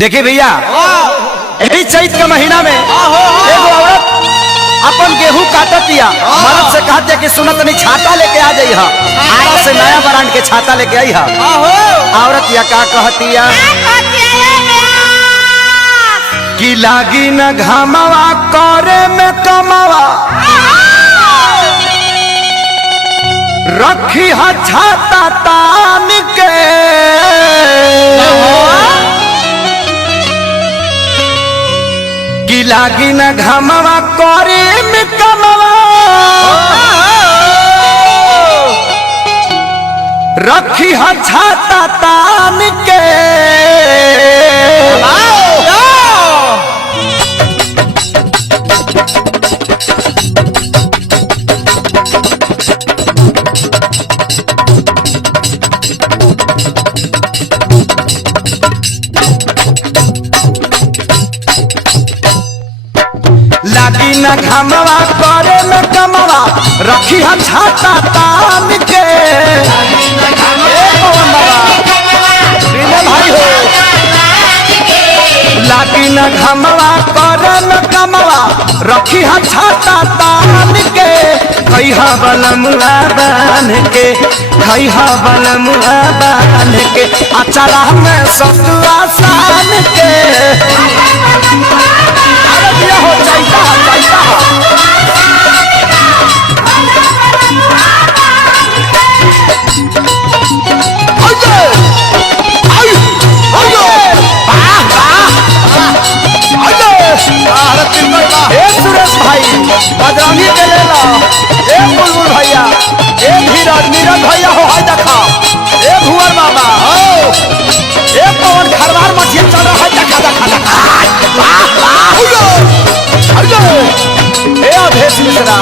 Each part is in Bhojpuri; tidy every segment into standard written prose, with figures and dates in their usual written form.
देखिए भैया यही चैत के महीना में एगो औरत अपन गेहूं काटतिया मर्द से कहते कि सुनत नहीं छाता लेके आ जाई हा आरा से नया ब्रांड के छाता लेके आई हा औरत या का कहतिया कि लागी न घामवा करे में कमावा रखी हा छाता तान के कि लागी न घामवा करे में कमावा रखी हा छाता तान के लागी न घामवा करे में कमवा रखी हा छाता तान के भाई हो लागी न घामवा करे में कमवा रखी हा छाता तान के खैहा बलमुआ बान के खैहा बलमुआ बान के अचारा में सतुआ सान के हो जाइता सुरेश भाई बदरानी के ले ला बुलबुल भैया धीरज नीरज भैया हो हाय देखा भुवर बाबा हो पवन खरवार मछली चल रहा है देखा अधेश मिश्रा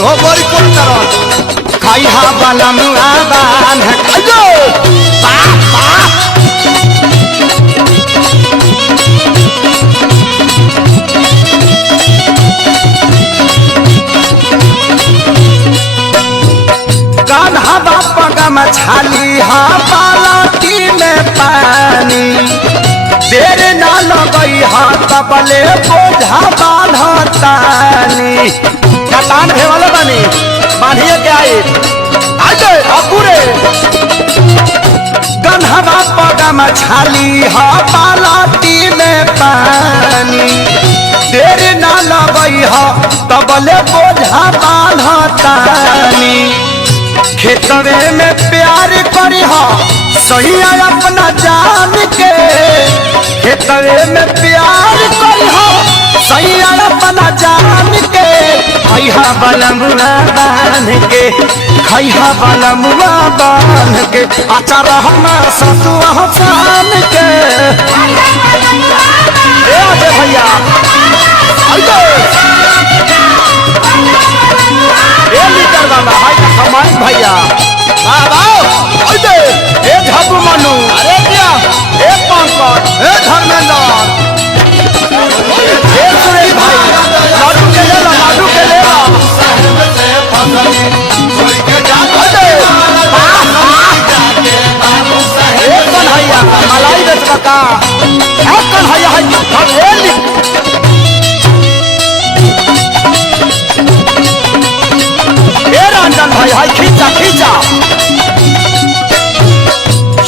हो बड़ी कोन तरह खाई हा बलमुआ बान कान्हा बापा का मछली हा बालाटी में पानी देर ना लगई हा तबले बोझा बांधतानी कतान भे वाला बानी बांधिए के आए अपूरे कान्हा बापा का मछली हा बालाटी में पानी देर ना लगई हा तबले बोझा बांधतानी खेतवे में प्यार करी हा सही अपना जान के खेतवे में प्यार करी हा सही अपना जान के खैहा बलमुआ बान के खैहा बलमुआ बान के अचार सतुआ सान के भैया लीटर बाबा भाई हमारे भैया झब्बू मनु अरे क्या पंकज धर्मेंद्र सुरेश भाई लाडू के ले ला लाडू के ले ला कन्हैया मलाई बेचवा का कन्हैया रंजन भाई हाय खींचा खींचा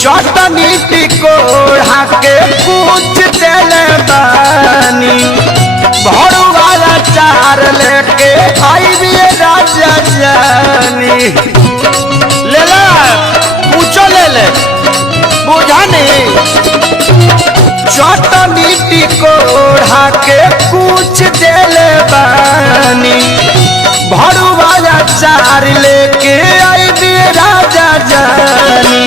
चटनी टिकोड़ा के पूछ देले बानी भरुआ चार लेके आई भी राजा जानी ले ला पूछो ले ले बुझा नहीं चटनी टिकोड़ा के पूछ देले बानी भरुआ चार लेके आई भी राजा जानी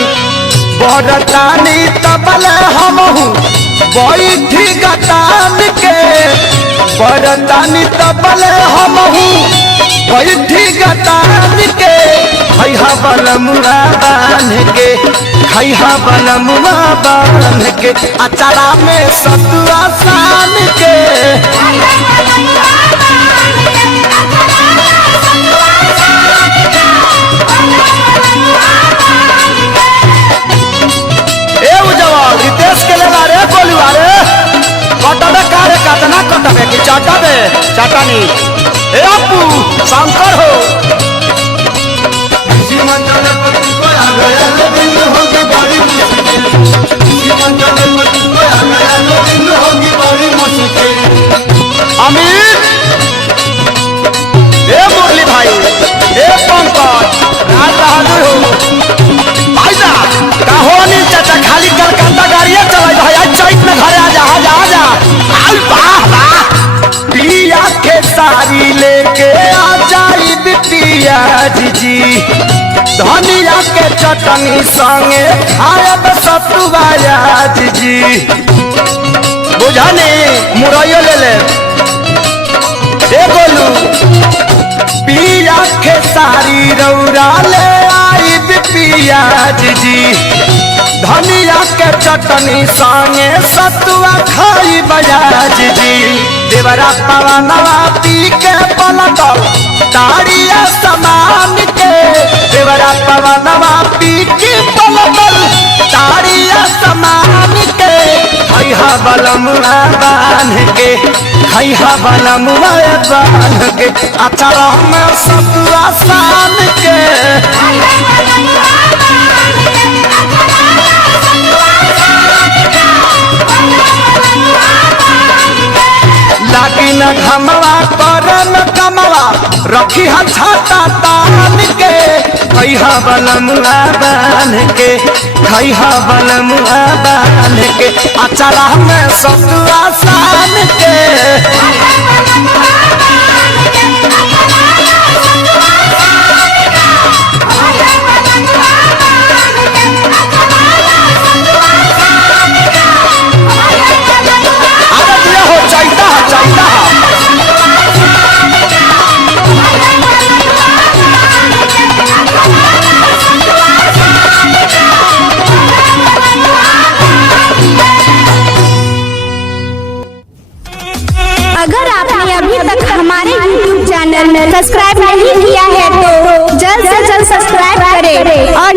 बरतानी तबल हमहू बैठी गतान के बरतानी तबल हमहू बैठी गतान के खैहा बलमुआ बान के खैहा बलमुआ बान के अचारा में सतुआ सान के चाटा बे कि चाटा बे चाटानी ए अपू शंकर हो अमित ए मुरली भाई ए पंकज राज बहादुर हो भाई साहब का हो अनिल चाचा खाली कलकत्ता गाड़ियां चलाई भाई आज चैत में घरे आजा आजा आजा आई वाह वाह पिया के सारी लेके आ जाई बिटिया जी धनिया के चटनी संगे खायब सतुआ जी बुझानी मुरैयो ले ले ए गोलू पिया के सारी रौरा ले आई पिया जी धनिया के चटनी संगे सतुआ खाई बजाज जी देवरा पवनवा पी के पलटल ताड़िया समान के देवरा पवनवा पी के पलटल ताड़िया समान के खैहा बलमुआ बांध के खैहा बलमुआ बांध के अचार में सतुआ सान के लागी न घमवा करन कमवा रखी हा छाता तान के खैहा बलमुआ बांध के खैहा बलमुआ बांध के अचारा में सतुआ सान के अगर आपने अभी तक हमारे YouTube चैनल में सब्सक्राइब नहीं किया है तो जल्द से जल्द सब्सक्राइब करें और